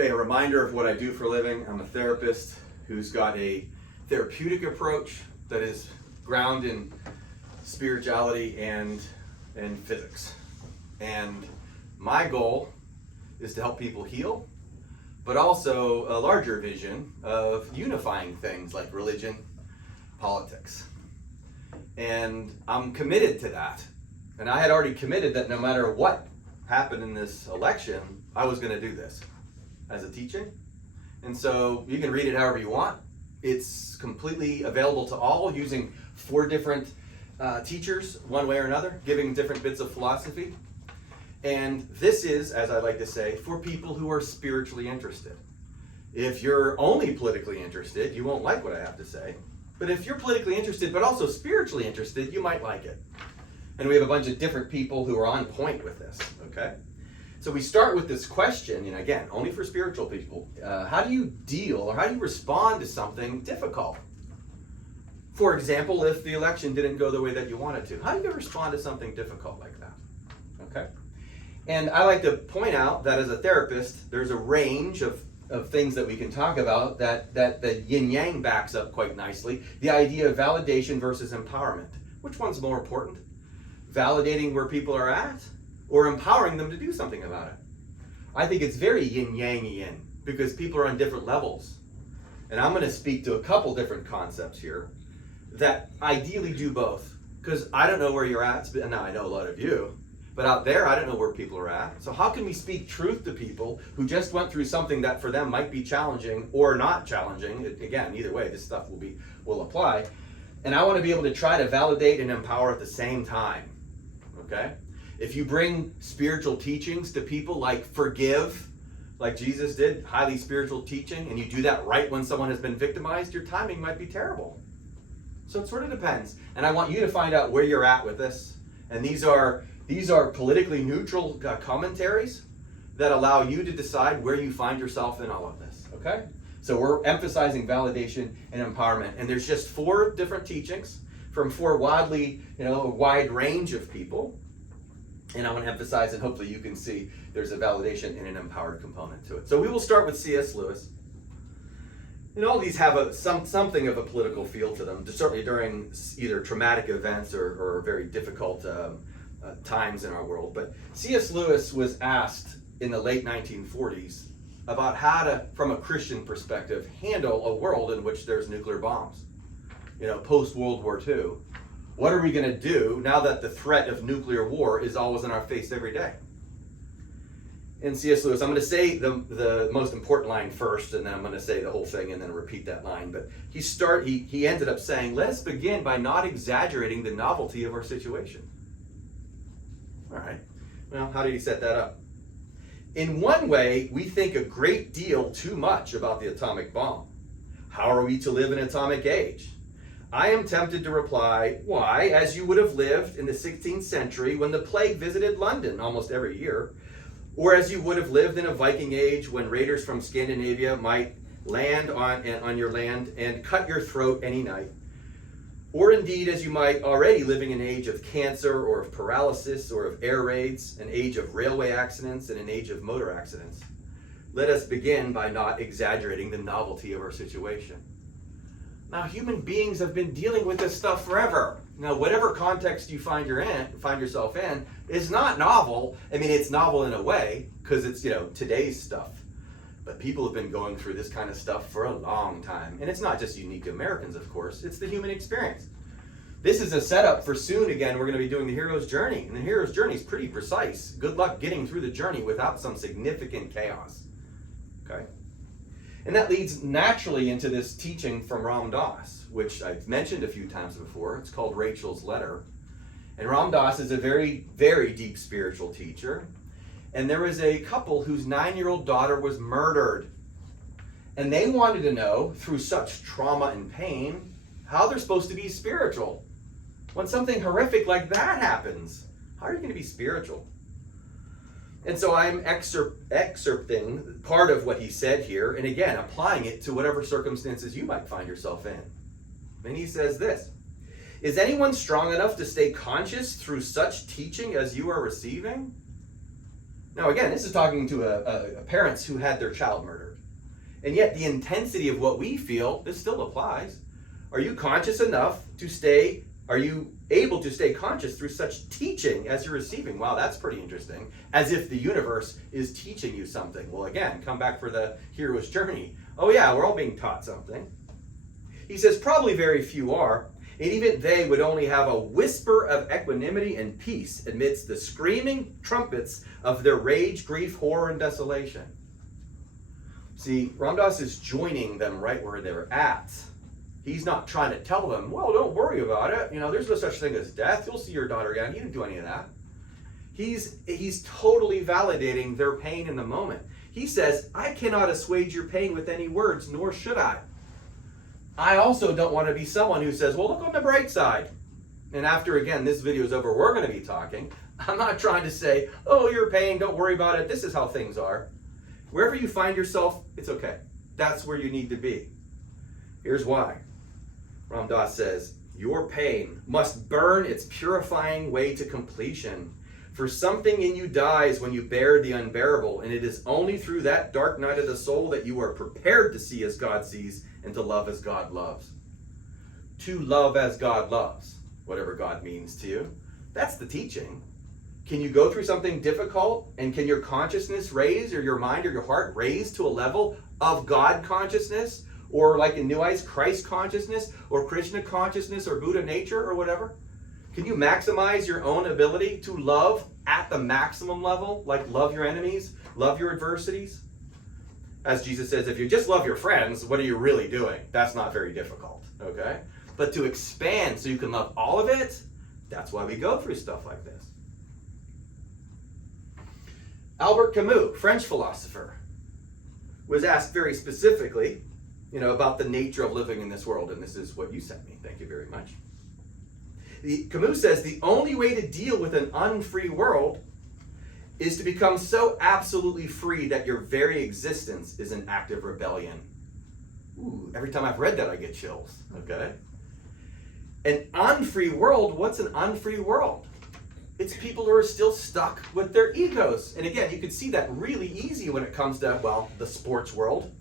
Okay, a reminder of what I do for a living. I'm a therapist who's got a therapeutic approach that is grounded in spirituality and physics. And my goal is to help people heal, but also a larger vision of unifying things like religion, politics. And I'm committed to that. And I had already committed that no matter what happened in this election, I was going to do this as a teaching. And so you can read it however you want. It's completely available to all using 4 different teachers, one way or another, giving different bits of philosophy. And this is, as I like to say, for people who are spiritually interested. If you're only politically interested, you won't like what I have to say. But if you're politically interested, but also spiritually interested, you might like it. And we have a bunch of different people who are on point with this, okay? So we start with this question, and again, only for spiritual people. How do you deal, or how do you respond to something difficult? For example, if the election didn't go the way that you wanted to, how do you respond to something difficult like that? Okay? And I like to point out that as a therapist, there's a range of things that we can talk about that the yin-yang backs up quite nicely. The idea of validation versus empowerment. Which one's more important? Validating where people are at, or empowering them to do something about it? I think it's very yin-yang-yin, because people are on different levels. And I'm going to speak to a couple different concepts here that ideally do both. Because I don't know where you're at, and now I know a lot of you, but out there I don't know where people are at. So how can we speak truth to people who just went through something that for them might be challenging or not challenging? Again, either way, this stuff will apply. And I want to be able to try to validate and empower at the same time. Okay? If you bring spiritual teachings to people like forgive, like Jesus did, highly spiritual teaching, and you do that right when someone has been victimized, your timing might be terrible. So it sort of depends. And I want you to find out where you're at with this. And these are politically neutral commentaries that allow you to decide where you find yourself in all of this. Okay? So we're emphasizing validation and empowerment. And there's just 4 different teachings from 4 a wide range of people. And I want to emphasize, and hopefully you can see, there's a validation and an empowered component to it. So we will start with C.S. Lewis. And all these have something of a political feel to them, certainly during either traumatic events or very difficult times in our world. But C.S. Lewis was asked in the late 1940s about how to, from a Christian perspective, handle a world in which there's nuclear bombs. Post-World War II. What are we going to do now that the threat of nuclear war is always in our face every day? And C.S. Lewis, I'm going to say the most important line first, and then I'm going to say the whole thing and then repeat that line. But he ended up saying, let us begin by not exaggerating the novelty of our situation. All right. Well, how did he set that up? In one way, we think a great deal too much about the atomic bomb. How are we to live in an atomic age? I am tempted to reply, why, as you would have lived in the 16th century when the plague visited London almost every year, or as you would have lived in a Viking age when raiders from Scandinavia might land on your land and cut your throat any night, or indeed as you might already living in an age of cancer or of paralysis or of air raids, an age of railway accidents and an age of motor accidents. Let us begin by not exaggerating the novelty of our situation. Now, human beings have been dealing with this stuff forever. Now, whatever context you find yourself in is not novel. I mean, it's novel in a way because it's, today's stuff. But people have been going through this kind of stuff for a long time. And it's not just unique to Americans, of course. It's the human experience. This is a setup for soon again. We're going to be doing the hero's journey. And the hero's journey is pretty precise. Good luck getting through the journey without some significant chaos. Okay? And that leads naturally into this teaching from Ram Dass, which I've mentioned a few times before. It's called Rachel's Letter. And Ram Dass is a very, very deep spiritual teacher. And there was a couple whose 9-year-old daughter was murdered. And they wanted to know, through such trauma and pain, how they're supposed to be spiritual. When something horrific like that happens, how are you going to be spiritual? And so I'm excerpting part of what he said here, and again, applying it to whatever circumstances you might find yourself in. And he says this, is anyone strong enough to stay conscious through such teaching as you are receiving? Now again, this is talking to parents who had their child murdered. And yet the intensity of what we feel, this still applies. Are you conscious enough to stay, are you able to stay conscious through such teaching as you're receiving? Wow, that's pretty interesting. As if the universe is teaching you something. Well, again, come back for the hero's journey. Oh yeah, we're all being taught something. He says probably very few are, and even they would only have a whisper of equanimity and peace amidst the screaming trumpets of their rage, grief, horror, and desolation. See, Ram Dass is joining them right where they're at. He's not trying to tell them, well, don't worry about it. You know, there's no such thing as death. You'll see your daughter again. He didn't do any of that. He's totally validating their pain in the moment. He says, I cannot assuage your pain with any words, nor should I. I also don't want to be someone who says, well, look on the bright side. And after, again, this video is over, we're going to be talking. I'm not trying to say, oh, your pain, don't worry about it. This is how things are. Wherever you find yourself, it's okay. That's where you need to be. Here's why. Ram Dass says, your pain must burn its purifying way to completion. For something in you dies when you bear the unbearable, and it is only through that dark night of the soul that you are prepared to see as God sees and to love as God loves. To love as God loves, whatever God means to you. That's the teaching. Can you go through something difficult, and can your consciousness raise, or your mind or your heart raise to a level of God consciousness, or like in New Eyes, Christ consciousness, or Krishna consciousness, or Buddha nature, or whatever? Can you maximize your own ability to love at the maximum level, like love your enemies, love your adversities? As Jesus says, if you just love your friends, what are you really doing? That's not very difficult, okay? But to expand so you can love all of it, that's why we go through stuff like this. Albert Camus, French philosopher, was asked very specifically, about the nature of living in this world, and this is what you sent me. Thank you very much. Camus says the only way to deal with an unfree world is to become so absolutely free that your very existence is an act of rebellion. Ooh, every time I've read that, I get chills, okay? An unfree world, what's an unfree world? It's people who are still stuck with their egos. And again, you can see that really easy when it comes to, well, the sports world,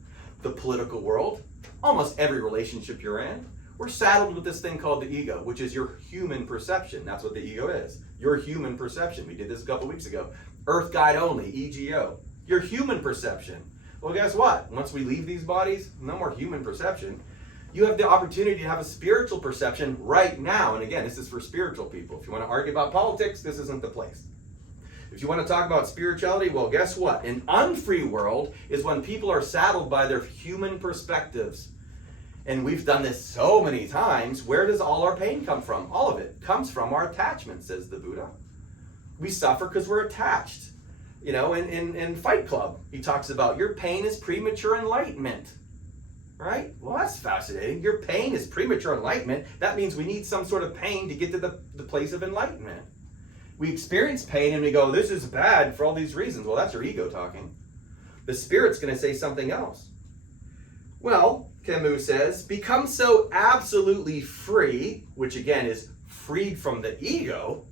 the political world, almost every relationship you're in. We're saddled with this thing called the ego, which is your human perception. That's what the ego is. Your human perception. We did this a couple weeks ago. Earth guide only, EGO. Your human perception. Well, guess what? Once we leave these bodies, no more human perception. You have the opportunity to have a spiritual perception right now. And again, this is for spiritual people. If you want to argue about politics, this isn't the place. If you want to talk about spirituality, well, guess what? An unfree world is when people are saddled by their human perspectives. And we've done this so many times. Where does all our pain come from? All of it comes from our attachment, says the Buddha. We suffer because we're attached. In Fight Club, he talks about your pain is premature enlightenment. Right? Well, that's fascinating. Your pain is premature enlightenment. That means we need some sort of pain to get to the place of enlightenment. We experience pain and we go, this is bad for all these reasons. Well, that's your ego talking. The spirit's going to say something else. Well, Camus says, become so absolutely free, which again is freed from the ego.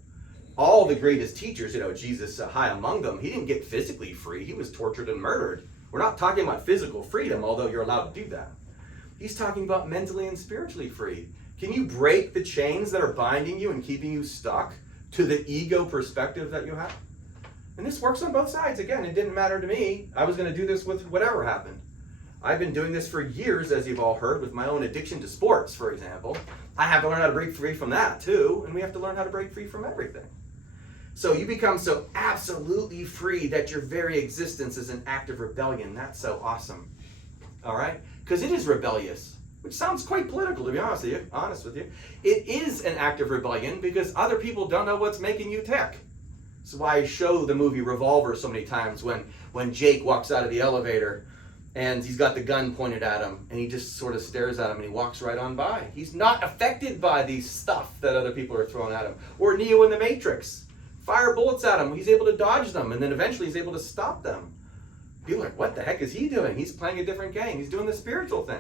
All the greatest teachers, Jesus high among them, he didn't get physically free. He was tortured and murdered. We're not talking about physical freedom, although you're allowed to do that. He's talking about mentally and spiritually free. Can you break the chains that are binding you and keeping you stuck to the ego perspective that you have? And this works on both sides. Again, it didn't matter to me. I was going to do this with whatever happened. I've been doing this for years, as you've all heard, with my own addiction to sports, for example. I have to learn how to break free from that, too. And we have to learn how to break free from everything. So you become so absolutely free that your very existence is an act of rebellion. That's so awesome. All right? Because it is rebellious, which sounds quite political, to be honest with you. It is an act of rebellion because other people don't know what's making you tick. This is why I show the movie Revolver so many times when Jake walks out of the elevator and he's got the gun pointed at him and he just sort of stares at him and he walks right on by. He's not affected by these stuff that other people are throwing at him. Or Neo in the Matrix. Fire bullets at him. He's able to dodge them, and then eventually he's able to stop them. People are like, what the heck is he doing? He's playing a different game. He's doing the spiritual thing.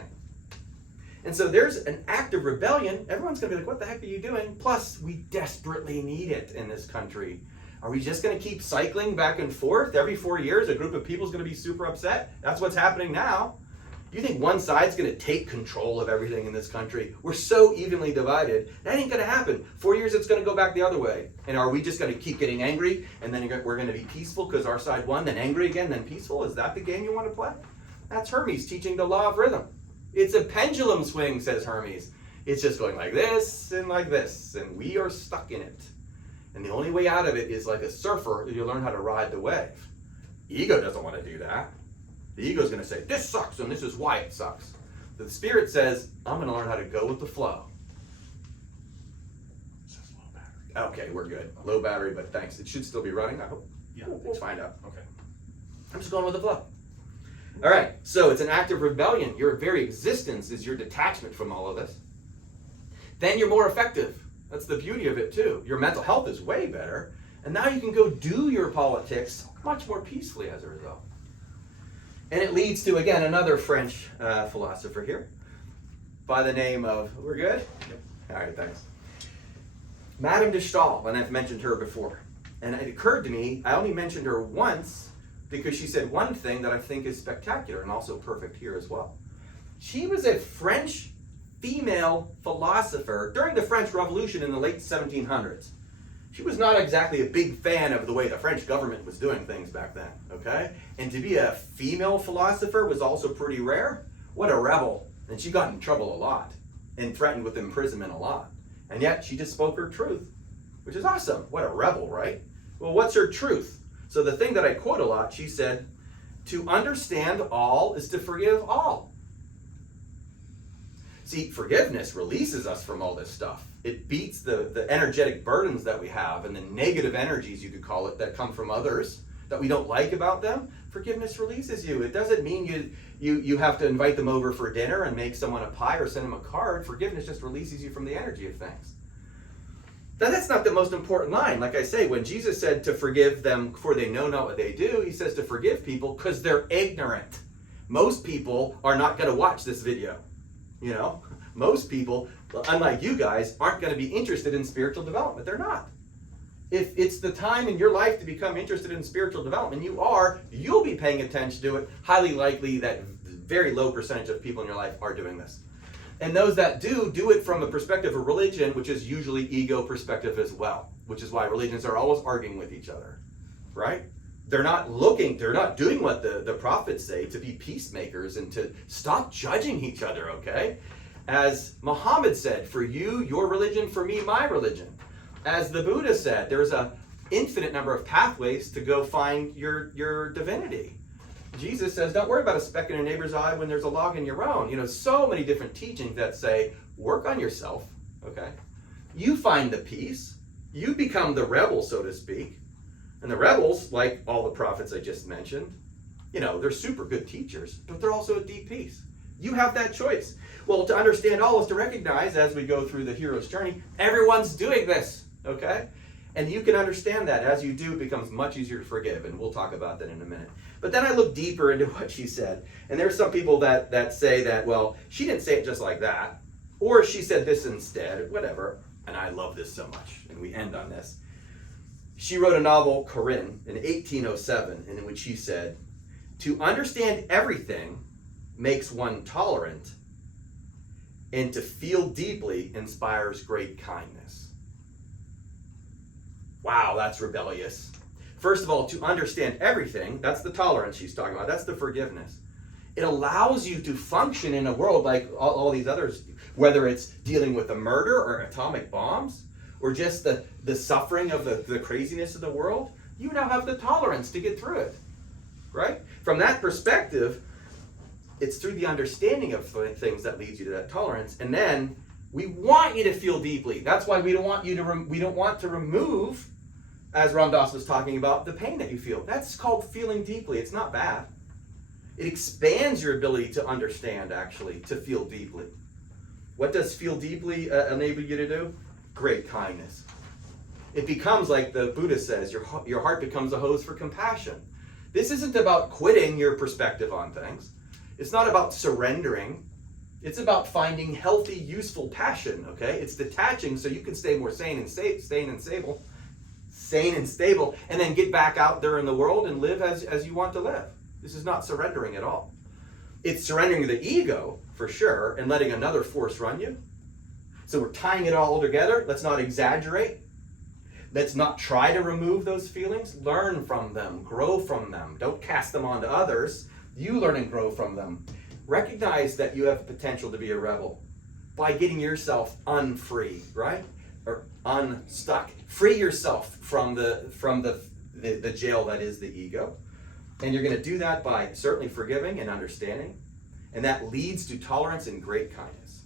And so there's an act of rebellion. Everyone's going to be like, what the heck are you doing? Plus, we desperately need it in this country. Are we just going to keep cycling back and forth? Every 4 years, a group of people is going to be super upset? That's what's happening now. You think one side's going to take control of everything in this country? We're so evenly divided. That ain't going to happen. 4 years, it's going to go back the other way. And are we just going to keep getting angry, and then we're going to be peaceful because our side won, then angry again, then peaceful? Is that the game you want to play? That's Hermes teaching the law of rhythm. It's a pendulum swing, says Hermes. It's just going like this, and we are stuck in it. And the only way out of it is like a surfer, you learn how to ride the wave. Ego doesn't want to do that. The ego is going to say, this sucks, and this is why it sucks. The spirit says, I'm going to learn how to go with the flow. It says low battery. Okay, we're good. Low battery, but thanks. It should still be running, I hope. Yeah. We'll find out. Okay. I'm just going with the flow. All right, so it's an act of rebellion. Your very existence is your detachment from all of this. Then you're more effective. That's the beauty of it, too. Your mental health is way better. And now you can go do your politics much more peacefully as a result. And it leads to, again, another French philosopher here by the name of, we're good? Yep. All right, thanks. Madame de Staël, and I've mentioned her before. And it occurred to me, I only mentioned her once because she said one thing that I think is spectacular and also perfect here as well. She was a French female philosopher during the French Revolution in the late 1700s. She was not exactly a big fan of the way the French government was doing things back then, okay? And to be a female philosopher was also pretty rare. What a rebel. And she got in trouble a lot and threatened with imprisonment a lot. And yet she just spoke her truth, which is awesome. What a rebel, right? Well, what's her truth? So the thing that I quote a lot, she said, to understand all is to forgive all. See, forgiveness releases us from all this stuff. It beats the energetic burdens that we have and the negative energies, you could call it, that come from others that we don't like about them. Forgiveness releases you. It doesn't mean you have to invite them over for dinner and make someone a pie or send them a card. Forgiveness just releases you from the energy of things. Now, that's not the most important line. Like I say, when Jesus said to forgive them for they know not what they do, he says to forgive people because they're ignorant. Most people are not going to watch this video. You know, most people, unlike you guys, aren't going to be interested in spiritual development. They're not. If it's the time in your life to become interested in spiritual development, you'll be paying attention to it. Highly likely that very low percentage of people in your life are doing this. And those that do it from a perspective of religion, which is usually ego perspective as well, which is why religions are always arguing with each other, right? They're not doing what the prophets say, to be peacemakers and to stop judging each other, okay? As Muhammad said, for you, your religion, for me, my religion. As the Buddha said, there's an infinite number of pathways to go find your divinity. Jesus says, don't worry about a speck in a neighbor's eye when there's a log in your own. You know, so many different teachings that say, work on yourself, okay? You find the peace. You become the rebel, so to speak. And the rebels, like all the prophets I just mentioned, you know, they're super good teachers, but they're also at deep peace. You have that choice. Well, to understand all is to recognize, as we go through the hero's journey, everyone's doing this, okay? And you can understand that. As you do, it becomes much easier to forgive, and we'll talk about that in a minute. But then I look deeper into what she said, and there's some people that say that, well, she didn't say it just like that, or she said this instead, whatever, and I love this so much, and we end on this. She wrote a novel, Corinne, in 1807, in which she said, to understand everything makes one tolerant, and to feel deeply inspires great kindness. Wow, that's rebellious. First of all, to understand everything, that's the tolerance she's talking about, that's the forgiveness. It allows you to function in a world like all these others, whether it's dealing with a murder or atomic bombs, or just the suffering of the craziness of the world. You now have the tolerance to get through it, right? From that perspective, it's through the understanding of things that leads you to that tolerance. And then we want you to feel deeply. That's why we don't want to remove, as Ram Dass was talking about, the pain that you feel. That's called feeling deeply. It's not bad. It expands your ability to understand, actually, to feel deeply. What does feel deeply enable you to do? Great kindness. It becomes, like the Buddha says, your heart becomes a hose for compassion. This isn't about quitting your perspective on things. It's not about surrendering. It's about finding healthy, useful passion, okay? It's detaching so you can stay more sane and stable. sane and stable, and then get back out there in the world and live as you want to live. This is not surrendering at all. It's surrendering the ego, for sure, and letting another force run you. So we're tying it all together. Let's not exaggerate. Let's not try to remove those feelings. Learn from them. Grow from them. Don't cast them onto others. You learn and grow from them. Recognize that you have potential to be a rebel by getting yourself unfree, right? Or unstuck. Free yourself from the jail that is the ego. And you're going to do that by certainly forgiving and understanding. And that leads to tolerance and great kindness.